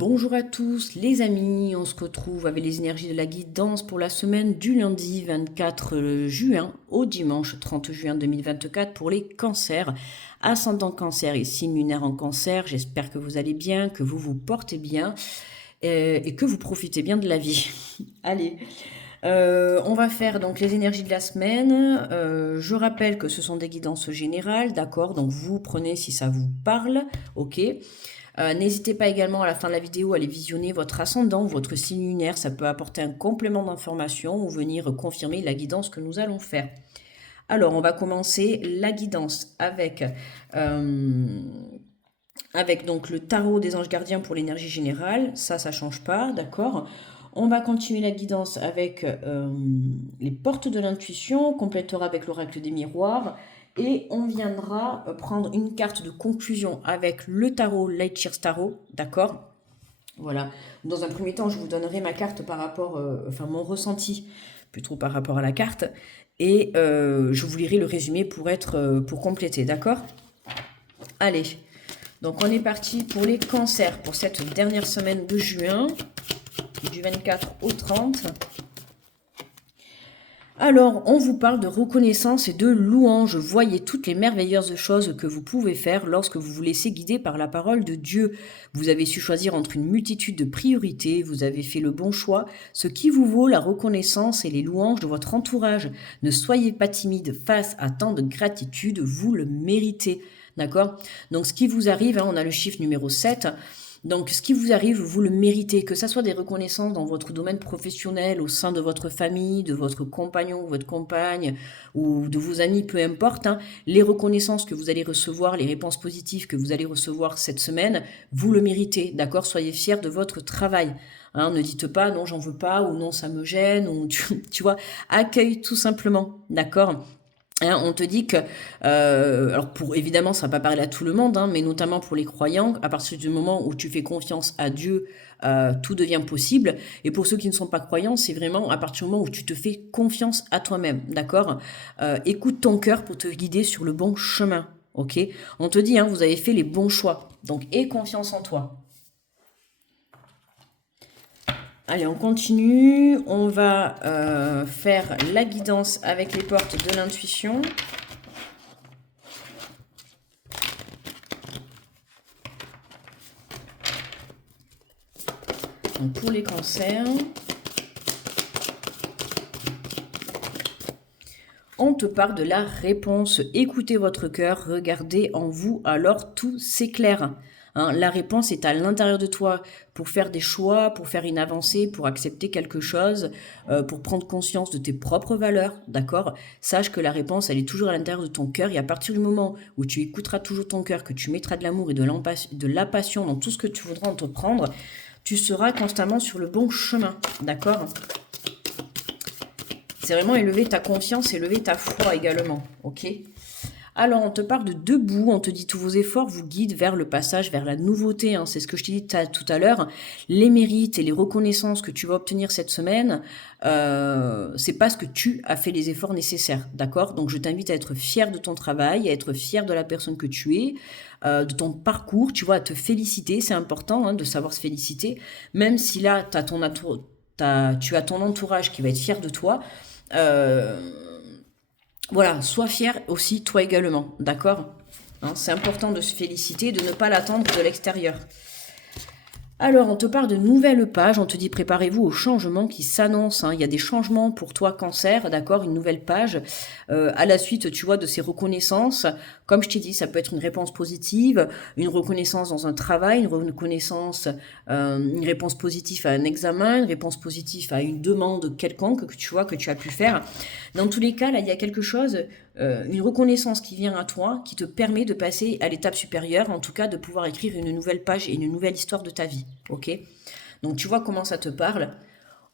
Bonjour à tous les amis, on se retrouve avec les énergies de la guidance pour la semaine du lundi 24 juin au dimanche 30 juin 2024 pour les cancers. Ascendant cancer et signe lunaire en cancer, j'espère que vous allez bien, que vous vous portez bien et que vous profitez bien de la vie. Allez, on va faire donc les énergies de la semaine. Je rappelle que ce sont des guidances générales, d'accord? Donc vous prenez si ça vous parle, ok? N'hésitez pas également à la fin de la vidéo à aller visionner votre ascendant, votre signe lunaire, ça peut apporter un complément d'information ou venir confirmer la guidance que nous allons faire. Alors, on va commencer la guidance avec donc le tarot des anges gardiens pour l'énergie générale, ça change pas, d'accord? On va continuer la guidance avec les portes de l'intuition, on complétera avec l'oracle des miroirs, et on viendra prendre une carte de conclusion avec le tarot Lightyear Tarot, d'accord? Voilà. Dans un premier temps, je vous donnerai ma carte par rapport, enfin mon ressenti, plutôt par rapport à la carte, et je vous lirai le résumé pour compléter, d'accord? Allez, donc on est parti pour les cancers pour cette dernière semaine de juin, du 24 au 30. Alors, on vous parle de reconnaissance et de louange. Voyez toutes les merveilleuses choses que vous pouvez faire lorsque vous vous laissez guider par la parole de Dieu. Vous avez su choisir entre une multitude de priorités, vous avez fait le bon choix, ce qui vous vaut la reconnaissance et les louanges de votre entourage. Ne soyez pas timide face à tant de gratitude, vous le méritez. D'accord? Donc, ce qui vous arrive, on a le chiffre numéro 7. Donc, ce qui vous arrive, vous le méritez, que ça soit des reconnaissances dans votre domaine professionnel, au sein de votre famille, de votre compagnon, votre compagne, ou de vos amis, peu importe, les reconnaissances que vous allez recevoir, les réponses positives que vous allez recevoir cette semaine, vous le méritez, d'accord? Soyez fiers de votre travail. Ne dites pas non, j'en veux pas, ou non, ça me gêne, ou tu vois, accueille tout simplement, d'accord? On te dit que, alors évidemment, ça va pas parler à tout le monde, mais notamment pour les croyants, à partir du moment où tu fais confiance à Dieu, tout devient possible. Et pour ceux qui ne sont pas croyants, c'est vraiment à partir du moment où tu te fais confiance à toi-même, d'accord? Écoute ton cœur pour te guider sur le bon chemin, ok? On te dit, vous avez fait les bons choix, donc aie confiance en toi. Allez, on continue. On va faire la guidance avec les portes de l'intuition. Donc pour les cancers, on te parle de la réponse. Écoutez votre cœur, regardez en vous, alors tout s'éclaire. La réponse est à l'intérieur de toi pour faire des choix, pour faire une avancée, pour accepter quelque chose, pour prendre conscience de tes propres valeurs, d'accord? Sache que la réponse, elle est toujours à l'intérieur de ton cœur et à partir du moment où tu écouteras toujours ton cœur, que tu mettras de l'amour et de la passion dans tout ce que tu voudras entreprendre, tu seras constamment sur le bon chemin, d'accord? C'est vraiment élever ta confiance, élever ta foi également, ok? Alors, on te parle de debout, on te dit tous vos efforts vous guident vers le passage, vers la nouveauté. C'est ce que je t'ai dit tout à l'heure. Les mérites et les reconnaissances que tu vas obtenir cette semaine, c'est parce que tu as fait les efforts nécessaires, d'accord? Donc, je t'invite à être fier de ton travail, à être fier de la personne que tu es, de ton parcours, tu vois, à te féliciter. C'est important de savoir se féliciter, même si là, tu as ton entourage qui va être fier de toi. Voilà, sois fier aussi, toi également, d'accord? C'est important de se féliciter, de ne pas l'attendre de l'extérieur. Alors, on te parle de nouvelles pages, on te dit préparez-vous aux changements qui s'annoncent. Il y a des changements pour toi, cancer, d'accord, une nouvelle page. À la suite, tu vois, de ces reconnaissances, comme je t'ai dit, ça peut être une réponse positive, une reconnaissance dans un travail, une reconnaissance, une réponse positive à un examen, une réponse positive à une demande quelconque que tu vois, que tu as pu faire. Dans tous les cas, là, il y a quelque chose, une reconnaissance qui vient à toi, qui te permet de passer à l'étape supérieure, en tout cas de pouvoir écrire une nouvelle page et une nouvelle histoire de ta vie. Ok? Donc tu vois comment ça te parle.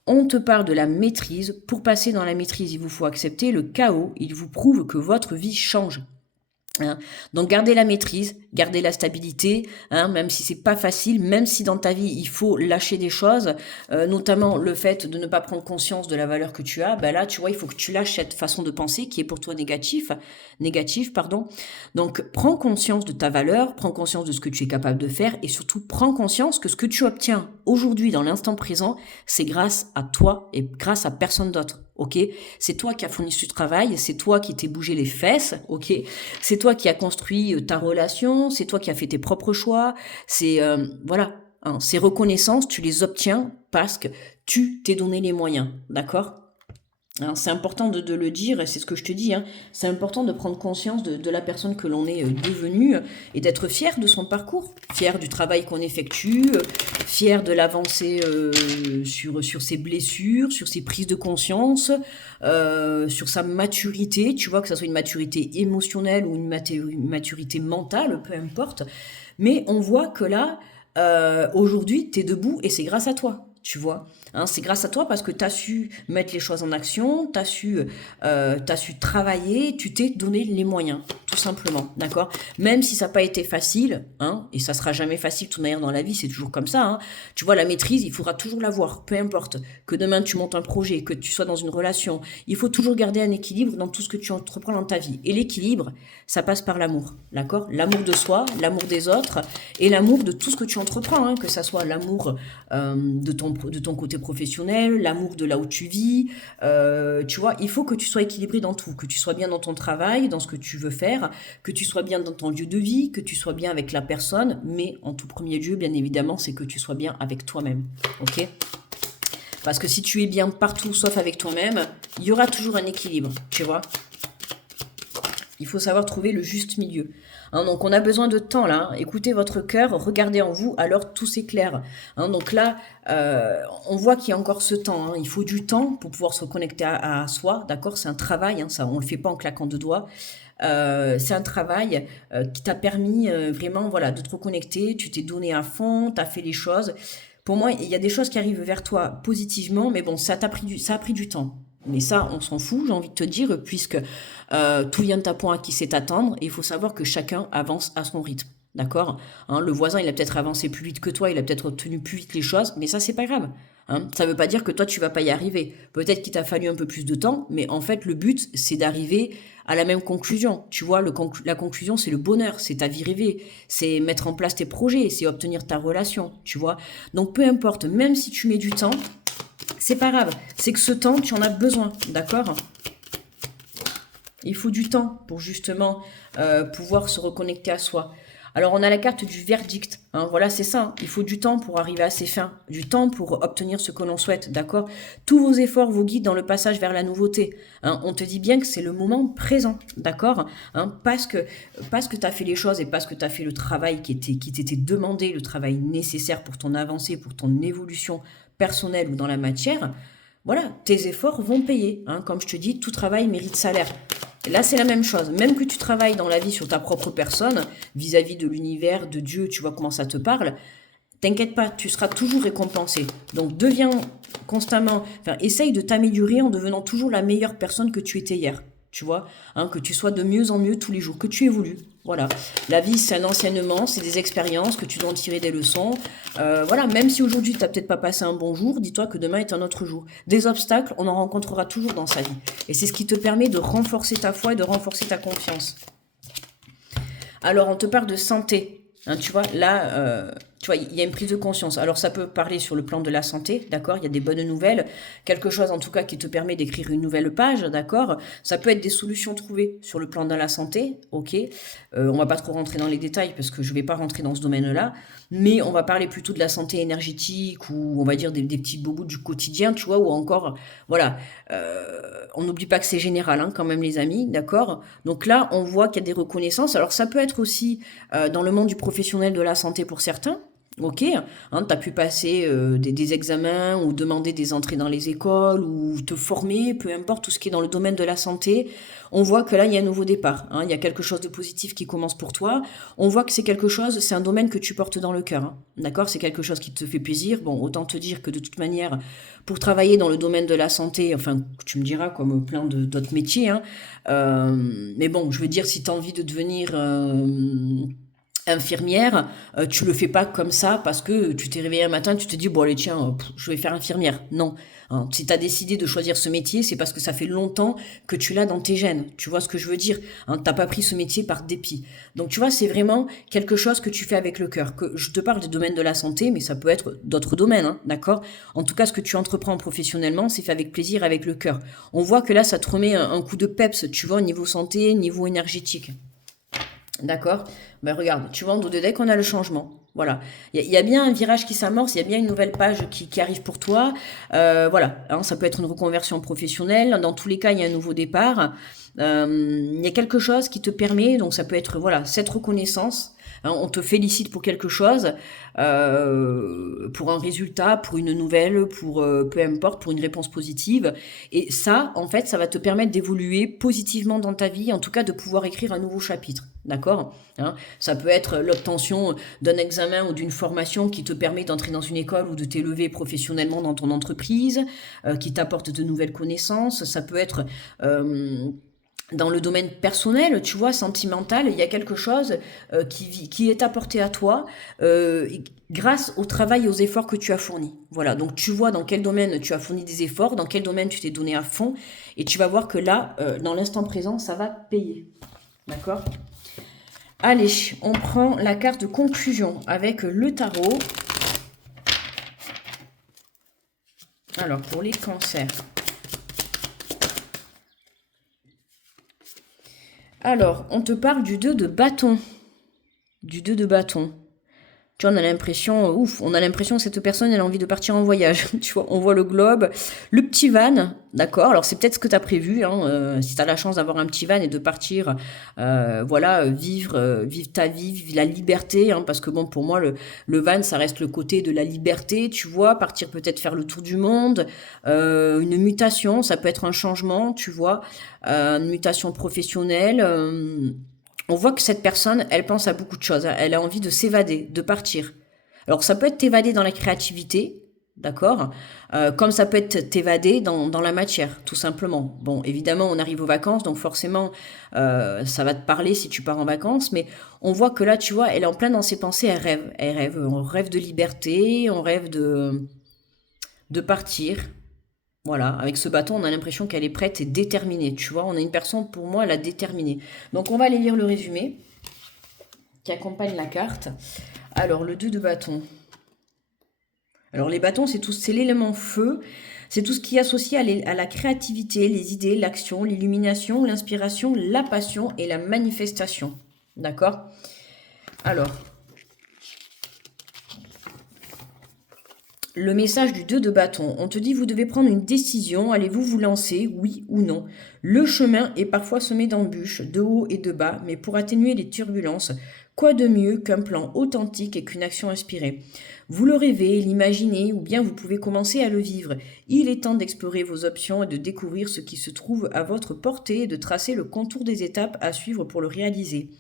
On te parle de la maîtrise. Pour passer dans la maîtrise, il vous faut accepter le chaos. Il vous prouve que votre vie change. Hein. Donc garder la maîtrise, garder la stabilité, hein, même si c'est pas facile, même si dans ta vie il faut lâcher des choses, notamment le fait de ne pas prendre conscience de la valeur que tu as, ben là tu vois il faut que tu lâches cette façon de penser qui est pour toi négatif pardon. Donc prends conscience de ta valeur, prends conscience de ce que tu es capable de faire et surtout prends conscience que ce que tu obtiens aujourd'hui dans l'instant présent, c'est grâce à toi et grâce à personne d'autre. Ok, c'est toi qui as fourni ce travail, c'est toi qui t'es bougé les fesses, ok, c'est toi qui as construit ta relation, c'est toi qui as fait tes propres choix, c'est voilà, hein, ces reconnaissances, tu les obtiens parce que tu t'es donné les moyens, d'accord? Hein, c'est important de le dire, et c'est ce que je te dis, hein, c'est important de prendre conscience de la personne que l'on est devenu et d'être fier de son parcours, fier du travail qu'on effectue, fier de l'avancée sur ses blessures, sur ses prises de conscience, sur sa maturité, tu vois, que ça soit une maturité émotionnelle ou une maturité mentale, peu importe. Mais on voit que là, aujourd'hui, tu es debout et c'est grâce à toi, tu vois. Hein, c'est grâce à toi parce que tu as su mettre les choses en action, t'as su travailler, tu t'es donné les moyens, tout simplement, d'accord? Même si ça n'a pas été facile, hein, et ça sera jamais facile de toute manière dans la vie, c'est toujours comme ça, hein. Tu vois, la maîtrise, il faudra toujours l'avoir, peu importe. Que demain tu montes un projet, que tu sois dans une relation, il faut toujours garder un équilibre dans tout ce que tu entreprends dans ta vie. Et l'équilibre, ça passe par l'amour, d'accord? L'amour de soi, l'amour des autres et l'amour de tout ce que tu entreprends, hein, que ça soit l'amour de ton côté professionnel, l'amour de là où tu vis, tu vois, il faut que tu sois équilibré dans tout, que tu sois bien dans ton travail, dans ce que tu veux faire, que tu sois bien dans ton lieu de vie, que tu sois bien avec la personne, mais en tout premier lieu, bien évidemment, c'est que tu sois bien avec toi-même, ok? Parce que si tu es bien partout sauf avec toi-même, il y aura toujours un équilibre, tu vois? Il faut savoir trouver le juste milieu. Hein, donc on a besoin de temps là. Écoutez votre cœur, regardez en vous, alors tout s'éclaire. Hein, donc là, on voit qu'il y a encore ce temps. Hein. Il faut du temps pour pouvoir se reconnecter à soi. D'accord, c'est un travail. Hein, ça, on le fait pas en claquant de doigts. C'est un travail qui t'a permis vraiment, voilà, de te reconnecter. Tu t'es donné à fond, t'as fait les choses. Pour moi, il y a des choses qui arrivent vers toi positivement, mais bon, ça a pris du temps. Mais ça, on s'en fout, j'ai envie de te dire, puisque tout vient de ta point à qui sait attendre, et il faut savoir que chacun avance à son rythme. D'accord? Hein, le voisin, il a peut-être avancé plus vite que toi, il a peut-être obtenu plus vite les choses, mais ça, c'est pas grave. Hein, ça veut pas dire que toi, tu vas pas y arriver. Peut-être qu'il t'a fallu un peu plus de temps, mais en fait, le but, c'est d'arriver à la même conclusion. Tu vois, la conclusion, c'est le bonheur, c'est ta vie rêvée, c'est mettre en place tes projets, c'est obtenir ta relation, tu vois. Donc, peu importe, même si tu mets du temps, c'est pas grave, c'est que ce temps, tu en as besoin, d'accord? Il faut du temps pour justement pouvoir se reconnecter à soi. Alors on a la carte du verdict, hein, voilà c'est ça, hein. Il faut du temps pour arriver à ses fins, du temps pour obtenir ce que l'on souhaite, d'accord? Tous vos efforts vous guident dans le passage vers la nouveauté, hein. On te dit bien que c'est le moment présent, d'accord? Hein, parce que tu as fait les choses et parce que tu as fait le travail qui t'était demandé, le travail nécessaire pour ton avancée, pour ton évolution personnelle ou dans la matière, voilà, tes efforts vont payer, hein. Comme je te dis, tout travail mérite salaire. Là, c'est la même chose. Même que tu travailles dans la vie sur ta propre personne, vis-à-vis de l'univers, de Dieu, tu vois comment ça te parle, t'inquiète pas, tu seras toujours récompensé. Donc, deviens constamment, enfin, essaye de t'améliorer en devenant toujours la meilleure personne que tu étais hier. Tu vois, hein, que tu sois de mieux en mieux tous les jours, que tu évolues. Voilà. La vie, c'est un enseignement, c'est des expériences, que tu dois en tirer des leçons. Voilà, même si aujourd'hui, tu n'as peut-être pas passé un bon jour, dis-toi que demain est un autre jour. Des obstacles, on en rencontrera toujours dans sa vie. Et c'est ce qui te permet de renforcer ta foi et de renforcer ta confiance. Alors, on te parle de santé. Hein, tu vois, là, tu vois, il y a une prise de conscience. Alors, ça peut parler sur le plan de la santé, d'accord? Il y a des bonnes nouvelles, quelque chose en tout cas qui te permet d'écrire une nouvelle page, d'accord? Ça peut être des solutions trouvées sur le plan de la santé, ok? On va pas trop rentrer dans les détails parce que je vais pas rentrer dans ce domaine-là, mais on va parler plutôt de la santé énergétique ou on va dire des petits bobos du quotidien, tu vois, ou encore, voilà, on n'oublie pas que c'est général, hein, quand même les amis, d'accord? Donc là, on voit qu'il y a des reconnaissances. Alors ça peut être aussi dans le monde du professionnel de la santé pour certains, Ok, hein, tu as pu passer des examens ou demander des entrées dans les écoles ou te former, peu importe tout ce qui est dans le domaine de la santé. On voit que là, il y a un nouveau départ, hein, il y a quelque chose de positif qui commence pour toi. On voit que c'est quelque chose, c'est un domaine que tu portes dans le cœur, hein, d'accord? C'est quelque chose qui te fait plaisir. Bon, autant te dire que de toute manière, pour travailler dans le domaine de la santé, enfin, tu me diras comme plein d'autres métiers, hein, mais bon, je veux dire, si tu as envie de devenir infirmière, tu le fais pas comme ça parce que tu t'es réveillé un matin, tu te dis bon allez tiens, je vais faire infirmière. Non. Hein, si tu as décidé de choisir ce métier, c'est parce que ça fait longtemps que tu l'as dans tes gènes. Tu vois ce que je veux dire? Hein, t'as pas pris ce métier par dépit. Donc tu vois, c'est vraiment quelque chose que tu fais avec le cœur. Que je te parle des domaines de la santé, mais ça peut être d'autres domaines, hein, d'accord? En tout cas, ce que tu entreprends professionnellement, c'est fait avec plaisir, avec le cœur. On voit que là, ça te remet un coup de peps, tu vois, au niveau santé, niveau énergétique. D'accord? Ben regarde, tu vois, en dos de deck, on a le changement. Voilà. Il y a bien un virage qui s'amorce, il y a bien une nouvelle page qui arrive pour toi. Voilà. Hein, ça peut être une reconversion professionnelle. Dans tous les cas, il y a un nouveau départ. Il y a quelque chose qui te permet, donc ça peut être voilà, cette reconnaissance. Hein, on te félicite pour quelque chose, pour un résultat, pour une nouvelle, pour peu importe, pour une réponse positive. Et ça, en fait, ça va te permettre d'évoluer positivement dans ta vie, en tout cas de pouvoir écrire un nouveau chapitre. D'accord? Hein, ça peut être l'obtention d'un examen ou d'une formation qui te permet d'entrer dans une école ou de t'élever professionnellement dans ton entreprise, qui t'apporte de nouvelles connaissances. Ça peut être dans le domaine personnel, tu vois, sentimental, il y a quelque chose qui est apporté à toi grâce au travail et aux efforts que tu as fournis. Voilà, donc tu vois dans quel domaine tu as fourni des efforts, dans quel domaine tu t'es donné à fond, et tu vas voir que là, dans l'instant présent, ça va payer. D'accord? Allez, on prend la carte de conclusion avec le tarot. Alors, pour les cancers. Alors, on te parle du 2 de bâton. Du 2 de bâton. Tu vois, on a l'impression, ouf, on a l'impression que cette personne, elle a envie de partir en voyage. Tu vois, on voit le globe, le petit van, d'accord. Alors c'est peut-être ce que tu as prévu, hein, si tu as la chance d'avoir un petit van et de partir, voilà, vivre ta vie, vivre la liberté, hein, parce que bon, pour moi, le van, ça reste le côté de la liberté, tu vois, partir peut-être faire le tour du monde, une mutation, ça peut être un changement, tu vois, une mutation professionnelle. On voit que cette personne, elle pense à beaucoup de choses. Elle a envie de s'évader, de partir. Alors ça peut être t'évader dans la créativité, d'accord, comme ça peut être t'évader dans la matière, tout simplement. Bon, évidemment, on arrive aux vacances, donc forcément, ça va te parler si tu pars en vacances, mais on voit que là, tu vois, elle est en plein dans ses pensées, on rêve de liberté, on rêve de partir. Voilà, avec ce bâton, on a l'impression qu'elle est prête et déterminée. Tu vois, on a une personne, pour moi, elle a déterminée. Donc, on va aller lire le résumé qui accompagne la carte. Alors, le 2 de bâton. Alors, les bâtons, c'est l'élément feu. C'est tout ce qui est associé à la créativité, les idées, l'action, l'illumination, l'inspiration, la passion et la manifestation. D'accord? Alors, le message du 2 de bâton. On te dit, vous devez prendre une décision. Allez-vous vous lancer, oui ou non? Le chemin est parfois semé d'embûches, de haut et de bas, mais pour atténuer les turbulences, quoi de mieux qu'un plan authentique et qu'une action inspirée? Vous le rêvez, l'imaginez, ou bien vous pouvez commencer à le vivre. Il est temps d'explorer vos options et de découvrir ce qui se trouve à votre portée et de tracer le contour des étapes à suivre pour le réaliser.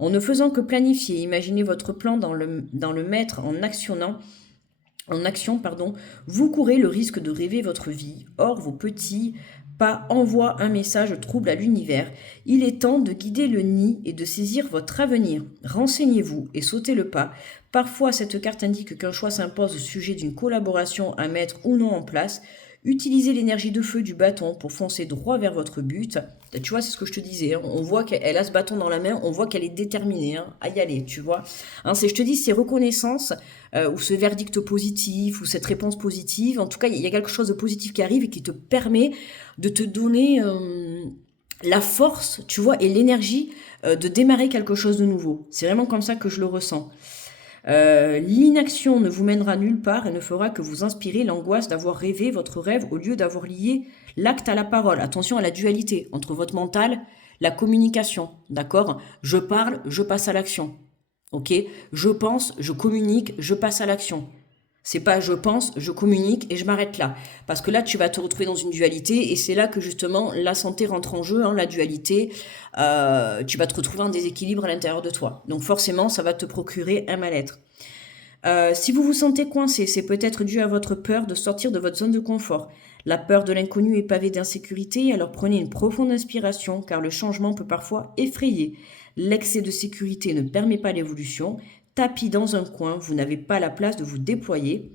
En ne faisant que planifier, imaginez votre plan dans le mettre en action, pardon, vous courez le risque de rêver votre vie. Or, vos petits pas envoient un message trouble à l'univers. Il est temps de guider le nid et de saisir votre avenir. Renseignez-vous et sautez le pas. Parfois, cette carte indique qu'un choix s'impose au sujet d'une collaboration à mettre ou non en place. Utilisez l'énergie de feu du bâton pour foncer droit vers votre but. Tu vois, c'est ce que je te disais. Hein. On voit qu'elle a ce bâton dans la main, on voit qu'elle est déterminée à y aller, tu vois. Hein, je te dis, c'est reconnaissance, ou ce verdict positif, ou cette réponse positive. En tout cas, il y a quelque chose de positif qui arrive et qui te permet de te donner la force, tu vois, et l'énergie de démarrer quelque chose de nouveau. C'est vraiment comme ça que je le ressens. L'inaction ne vous mènera nulle part et ne fera que vous inspirer l'angoisse d'avoir rêvé votre rêve au lieu d'avoir lié l'acte à la parole. Attention à la dualité entre votre mental, la communication, d'accord? Je parle, je passe à l'action. Ok? Je pense, je communique, je passe à l'action. C'est pas je pense, je communique et je m'arrête là. Parce que là, tu vas te retrouver dans une dualité et c'est là que justement la santé rentre en jeu, hein, la dualité. Tu vas te retrouver en déséquilibre à l'intérieur de toi. Donc forcément, ça va te procurer un mal-être. Si vous vous sentez coincé, c'est peut-être dû à votre peur de sortir de votre zone de confort. La peur de l'inconnu est pavée d'insécurité, alors prenez une profonde inspiration car le changement peut parfois effrayer. L'excès de sécurité ne permet pas l'évolution. Tapis dans un coin, vous n'avez pas la place de vous déployer.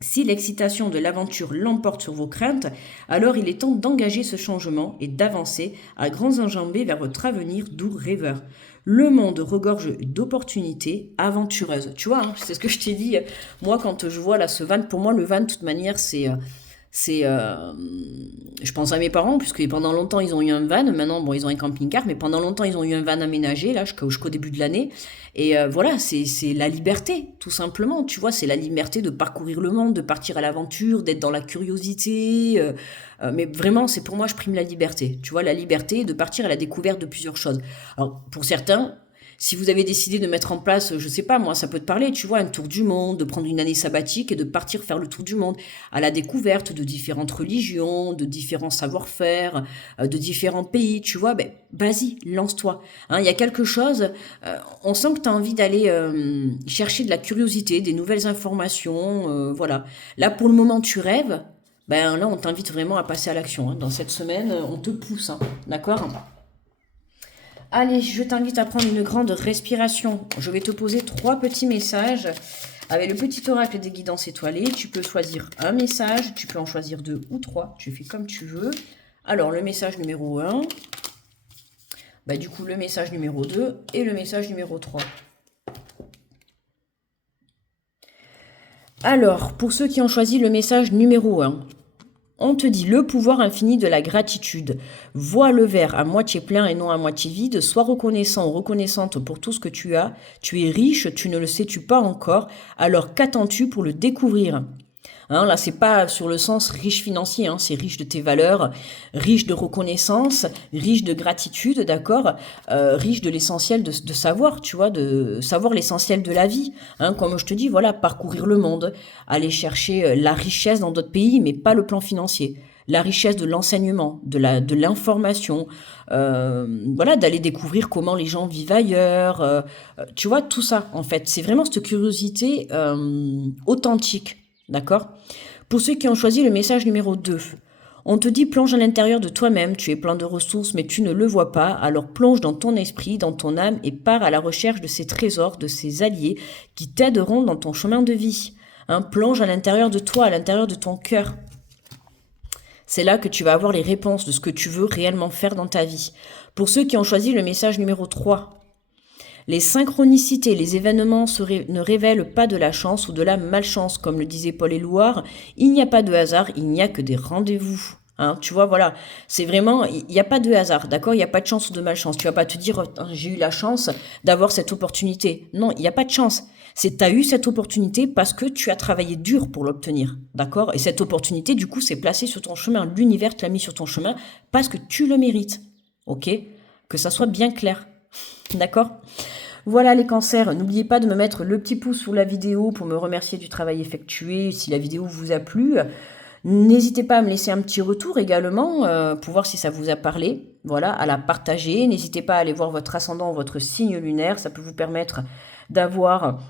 Si l'excitation de l'aventure l'emporte sur vos craintes, alors il est temps d'engager ce changement et d'avancer à grands enjambées vers votre avenir doux rêveur. Le monde regorge d'opportunités aventureuses. Tu vois, hein, c'est ce que je t'ai dit. Moi, quand je vois là ce van, pour moi, le van, de toute manière, c'est, je pense à mes parents, puisque pendant longtemps ils ont eu un van. Maintenant, bon, ils ont un camping-car, mais pendant longtemps ils ont eu un van aménagé, là, jusqu'au début de l'année. Et voilà, c'est la liberté, tout simplement. Tu vois, c'est la liberté de parcourir le monde, de partir à l'aventure, d'être dans la curiosité. Mais vraiment, c'est pour moi, je prime la liberté. Tu vois, la liberté de partir à la découverte de plusieurs choses. Alors, pour certains, si vous avez décidé de mettre en place, je sais pas, moi, ça peut te parler, tu vois, un tour du monde, de prendre une année sabbatique et de partir faire le tour du monde à la découverte de différentes religions, de différents savoir-faire, de différents pays, tu vois, ben, vas-y, lance-toi. Hein, il y a quelque chose, on sent que tu as envie d'aller chercher de la curiosité, des nouvelles informations, voilà. Là, pour le moment, tu rêves, ben là, on t'invite vraiment à passer à l'action. Hein. Dans cette semaine, on te pousse, hein, d'accord? Allez, je t'invite à prendre une grande respiration. Je vais te poser 3 petits messages avec le petit oracle des guidances étoilées. Tu peux choisir un message, tu peux en choisir 2 ou 3. Tu fais comme tu veux. Alors, le message numéro 1, bah, du coup, le message numéro 2 et le message numéro 3. Alors, pour ceux qui ont choisi le message numéro 1, on te dit le pouvoir infini de la gratitude. Vois le verre à moitié plein et non à moitié vide. Sois reconnaissant ou reconnaissante pour tout ce que tu as. Tu es riche, tu ne le sais-tu pas encore. Alors qu'attends-tu pour le découvrir? Hein, là, c'est pas sur le sens riche financier, hein, c'est riche de tes valeurs, riche de reconnaissance, riche de gratitude, d'accord, riche de l'essentiel de savoir, tu vois, de savoir l'essentiel de la vie. Hein, comme je te dis, voilà, parcourir le monde, aller chercher la richesse dans d'autres pays, mais pas le plan financier. La richesse de l'enseignement, de l'information, voilà, d'aller découvrir comment les gens vivent ailleurs, tu vois, tout ça, en fait. C'est vraiment cette curiosité authentique. D'accord? Pour ceux qui ont choisi le message numéro 2, on te dit plonge à l'intérieur de toi-même, tu es plein de ressources mais tu ne le vois pas, alors plonge dans ton esprit, dans ton âme et pars à la recherche de ces trésors, de ces alliés qui t'aideront dans ton chemin de vie. Hein, plonge à l'intérieur de toi, à l'intérieur de ton cœur. C'est là que tu vas avoir les réponses de ce que tu veux réellement faire dans ta vie. Pour ceux qui ont choisi le message numéro 3, les synchronicités, les événements ne révèlent pas de la chance ou de la malchance, comme le disait Paul Éluard. Il n'y a pas de hasard, il n'y a que des rendez-vous. Hein, tu vois, voilà, c'est vraiment, il n'y a pas de hasard, d'accord? Il n'y a pas de chance ou de malchance. Tu vas pas te dire, oh, j'ai eu la chance d'avoir cette opportunité. Non, il n'y a pas de chance. C'est tu as eu cette opportunité parce que tu as travaillé dur pour l'obtenir, d'accord? Et cette opportunité, du coup, c'est placée sur ton chemin. L'univers te l'a mis sur ton chemin parce que tu le mérites, ok? Que ça soit bien clair, d'accord? Voilà les cancers, n'oubliez pas de me mettre le petit pouce sous la vidéo pour me remercier du travail effectué si la vidéo vous a plu. N'hésitez pas à me laisser un petit retour également pour voir si ça vous a parlé. Voilà, à la partager. N'hésitez pas à aller voir votre ascendant, votre signe lunaire. Ça peut vous permettre d'avoir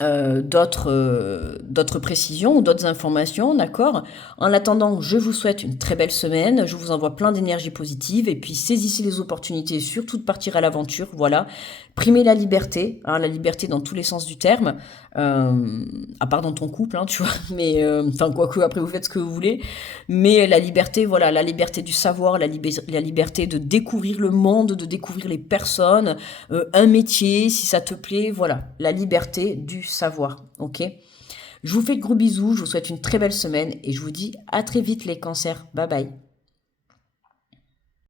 d'autres précisions ou d'autres informations, d'accord? En attendant, je vous souhaite une très belle semaine, je vous envoie plein d'énergie positive et puis saisissez les opportunités, surtout de partir à l'aventure, voilà. Primez la liberté, hein, la liberté dans tous les sens du terme, à part dans ton couple, hein, tu vois, mais enfin quoique après vous faites ce que vous voulez, mais la liberté, voilà, la liberté du savoir, la liberté de découvrir le monde, de découvrir les personnes, un métier, si ça te plaît, voilà, la liberté du savoir, ok? Je vous fais de gros bisous, je vous souhaite une très belle semaine et je vous dis à très vite les cancers, bye bye.